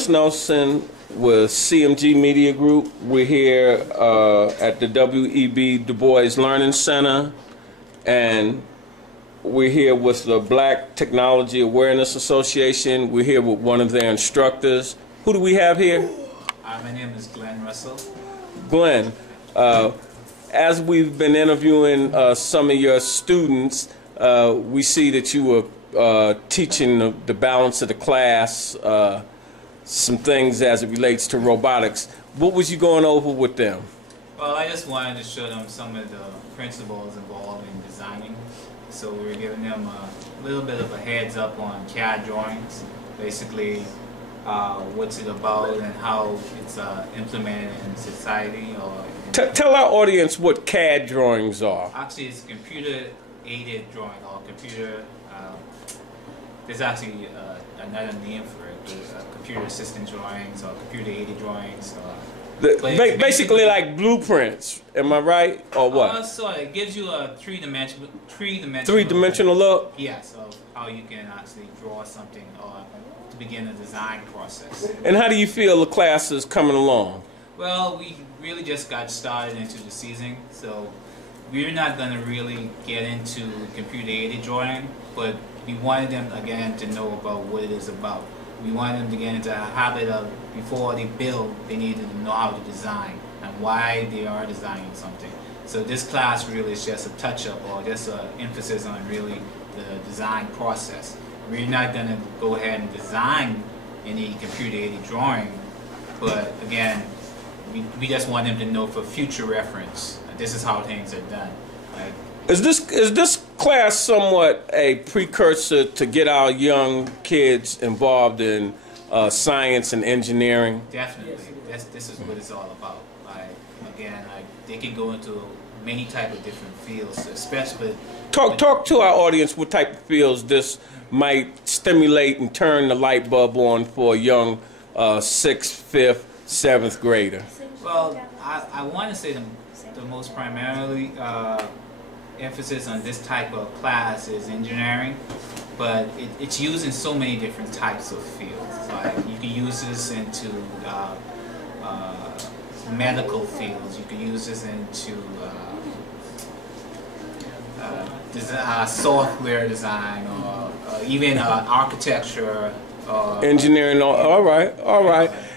Lance Nelson with CMG Media Group. We're here at the W.E.B. Du Bois Learning Center, and we're here with the Black Technology Awareness Association. We're here with one of their instructors. Who do we have here? My name is Glenn Russell. Glenn, as we've been interviewing some of your students, we see that you were teaching the balance of the class, some things as it relates to robotics. What was you going over with them? Well, I just wanted to show them some of the principles involved in designing. So we were giving them a little bit of a heads up on CAD drawings, basically what's it about and how it's implemented in society. Tell our audience what CAD drawings are. Actually, it's computer-aided drawing, or computer. There's actually another name for it, computer assistant drawings or computer-aided drawings. Basically like blueprints, am I right, or what? So it gives you a three-dimensional look? Yes, of how you can actually draw something or to begin a design process. And how do you feel the class is coming along? Well, we really just got started into the season, so we're not going to really get into computer-aided drawing, but we wanted them, again, to know about what it is about. We wanted them to get into a habit of, before they build, they needed to know how to design and why they are designing something. So this class really is just a touch-up or just an emphasis on really the design process. We're not going to go ahead and design any computer-aided drawing, but again, we just want them to know for future reference, this is how things are done. Like, Is this class somewhat a precursor to get our young kids involved in science and engineering? Definitely. This is what it's all about. Again, they can go into many type of different fields, especially. Talk to our audience what type of fields this might stimulate and turn the light bulb on for a young 6th, 5th, 7th grader. Well, I want to say the most primarily emphasis on this type of class is engineering, but it's used in so many different types of fields. Like you can use this into medical fields. You can use this into software design, or even architecture. Engineering. All right.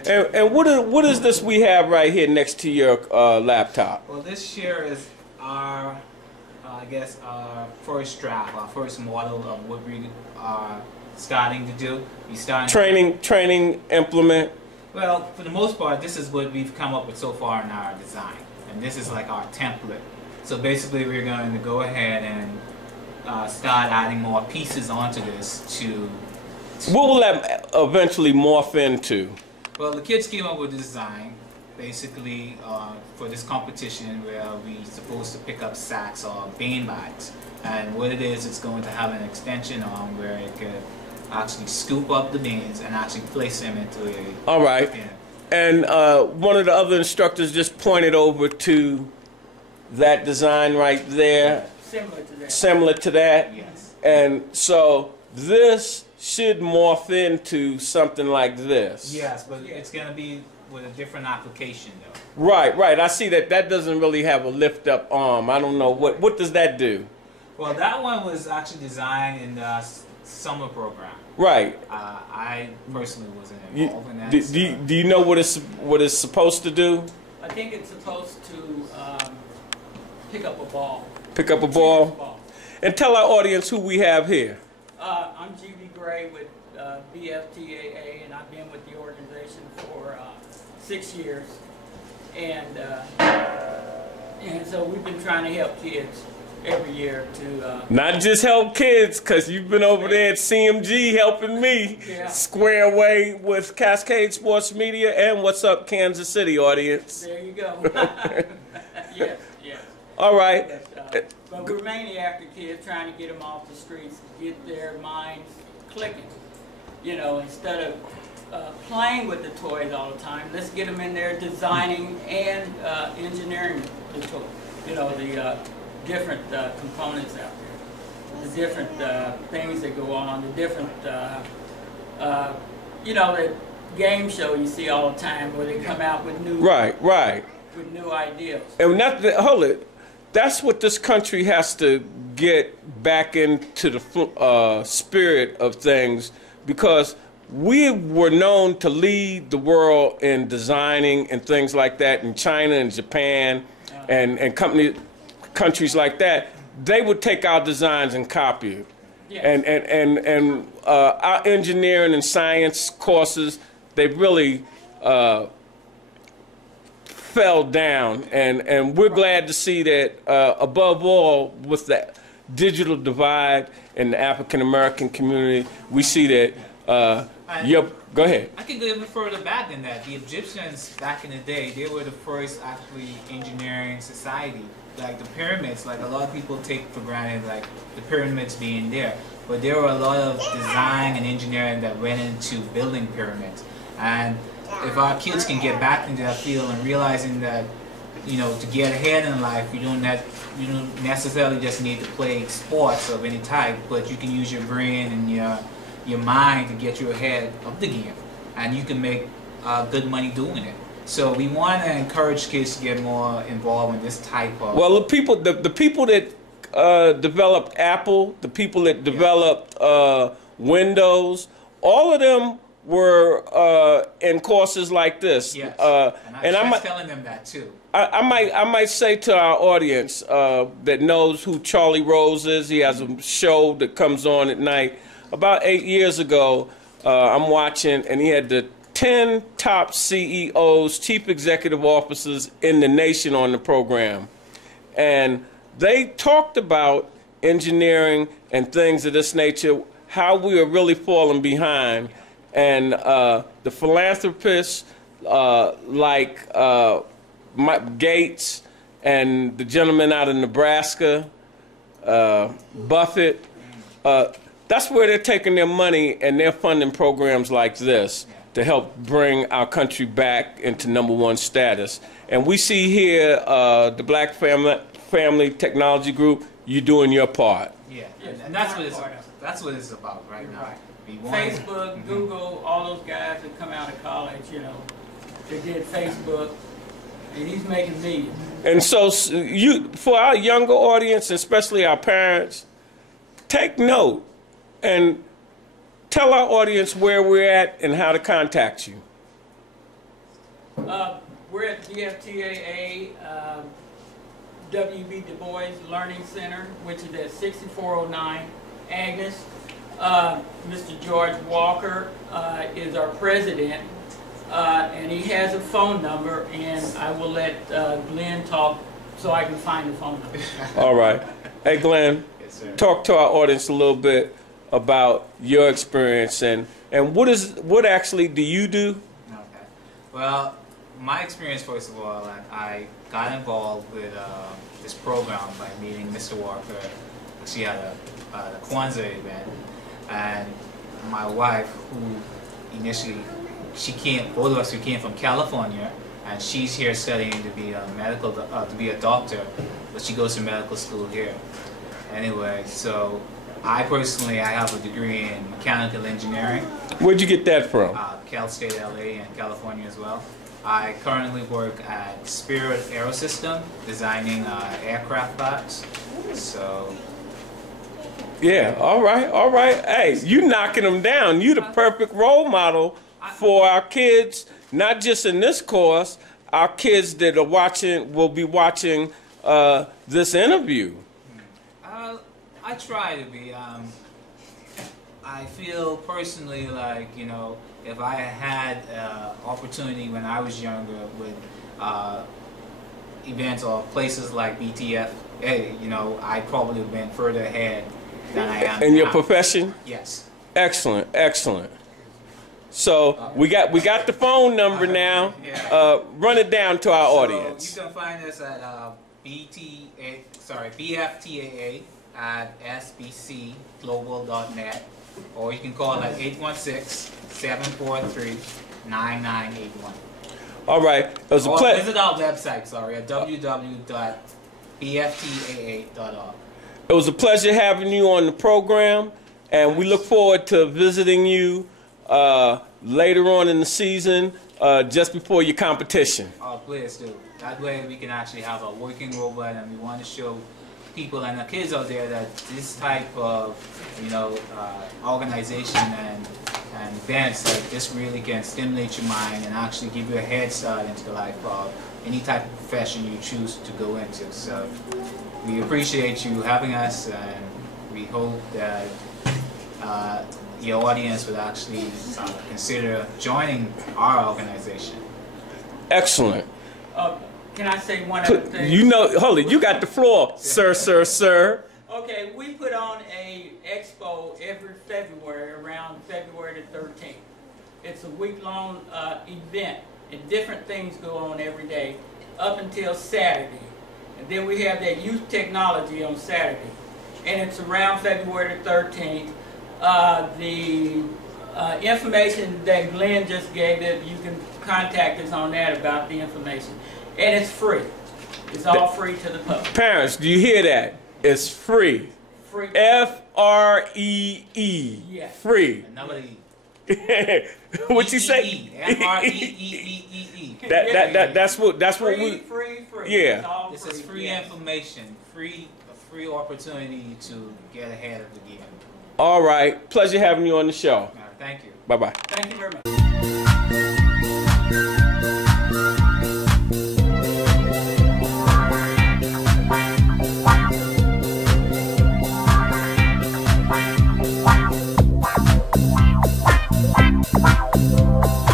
And what is this we have right here next to your laptop? Well, this here is our, I guess, our first draft, our first model of what we are starting to do. Training implement. Well, for the most part, this is what we've come up with so far in our design, and this is like our template. So basically, we're going to go ahead and start adding more pieces onto this to. What will that eventually morph into? Well, the kids came up with the design, basically for this competition where we're supposed to pick up sacks or bean bags. And what it is, it's going to have an extension arm where it could actually scoop up the beans and actually place them into a... All right. Yeah. And one of the other instructors just pointed over to that design right there. Similar to that? Yes. And so this should morph into something like this. Yes, but it's going to be with a different application, though. Right. I see that doesn't really have a lift-up arm. I don't know. What does that do? Well, that one was actually designed in the summer program. Right. I personally wasn't involved in that. Do you know what it's supposed to do? I think it's supposed to pick up a ball. Pick up a ball? And tell our audience who we have here. I'm G.B. Gray with BFTAA, and I've been with the organization for 6 years. And so we've been trying to help kids every year to... Not just help kids, because you've been over there at CMG helping me square away with Cascade Sports Media and What's Up Kansas City audience. There you go. Yes. All right. But we're mainly after kids, trying to get them off the streets, get their minds clicking. You know, instead of playing with the toys all the time, let's get them in there designing and engineering the toy. You know, the different components out there, the different things that go on, the different, you know, that game show you see all the time where they come out with new Right, right. with new ideas. And hold it. That's what this country has to get back into the spirit of things, because we were known to lead the world in designing and things like that in China and Japan and countries like that. They would take our designs and copy it. Yes. And our engineering and science courses, they really fell down, and we're glad to see that above all, with the digital divide in the African American community, we see that go ahead. I can go even further back than that. The Egyptians back in the day, they were the first actually engineering society. Like the pyramids, like a lot of people take for granted like the pyramids being there, but there were a lot of design and engineering that went into building pyramids. And if our kids can get back into that field and realizing that, you know, to get ahead in life, you don't necessarily just need to play sports of any type, but you can use your brain and your mind to get you ahead of the game, and you can make good money doing it. So we want to encourage kids to get more involved in this type of. Well, the people that developed Apple, the people that developed Windows, all of them were in courses like this. Yes, and I'm telling them that too. I might say to our audience that knows who Charlie Rose is. He has a show that comes on at night. About 8 years ago, I'm watching, and he had the 10 top CEOs, chief executive officers in the nation on the program. And they talked about engineering and things of this nature, how we are really falling behind. And the philanthropists like Mike Gates and the gentleman out of Nebraska, Buffett, that's where they're taking their money, and they're funding programs like this to help bring our country back into #1 status. And we see here the Black Family Technology Group, you doing your part. Yeah, and that's what it's about right now. Facebook, Google, all those guys that come out of college, you know, they did Facebook, and he's making millions. And so for our younger audience, especially our parents, take note and tell our audience where we're at and how to contact you. We're at BFTAA, W.B. Du Bois Learning Center, which is at 6409 Agnes. Mr. George Walker is our president, and he has a phone number, and I will let Glenn talk so I can find the phone number. All right. Hey, Glenn, yes, sir. Talk to our audience a little bit about your experience and what actually do you do? Okay. Well, my experience, first of all, I got involved with this program by meeting Mr. Walker. She had a Kwanzaa event, and my wife, who initially, both of us who came from California, and she's here studying to be a doctor, but she goes to medical school here. Anyway, so I have a degree in mechanical engineering. Where'd you get that from? Cal State LA and California as well. I currently work at Spirit Aerosystem, designing aircraft parts. So. Yeah, all right. Hey, you knocking them down. You the perfect role model for our kids, not just in this course, our kids that are will be watching this interview. I try to be. I feel personally like, you know, if I had opportunity when I was younger with events or places like BTF, you know, I probably would have been further ahead than I am in now. your profession? Yes. Excellent, excellent. So we got the phone number now. Yeah. Run it down to our audience. You can find us at BFTAA at sbcglobal.net, or you can call at 816-743-9981. All right. It was a pleasure. Visit our website, at www.bftaa.org. It was a pleasure having you on the program, and we look forward to visiting you later on in the season, just before your competition? Our players do. That way we can actually have a working robot, and we want to show people and the kids out there that this type of, organization and events like this really can stimulate your mind and actually give you a head start into the life of any type of profession you choose to go into. So we appreciate you having us, and we hope that your audience would actually consider joining our organization. Excellent. Can I say one other thing? Hold it, you got the floor, sir. Okay, we put on a expo every February, around February the 13th. It's a week-long event, and different things go on every day up until Saturday. And then we have that youth technology on Saturday. And it's around February the 13th. The information that Glenn just gave, that you can contact us on that about the information. And it's free. It's all free to the public. Parents, do you hear that? It's free. Free. F-R-E-E. Yes. Free. Another E. What you say? F-R-E-E-E-E-E. That's what we. Free. Yeah. It's all This is free yes. information, a free opportunity to get ahead of the game. All right. Pleasure having you on the show. Thank you. Bye-bye. Thank you very much. Wow.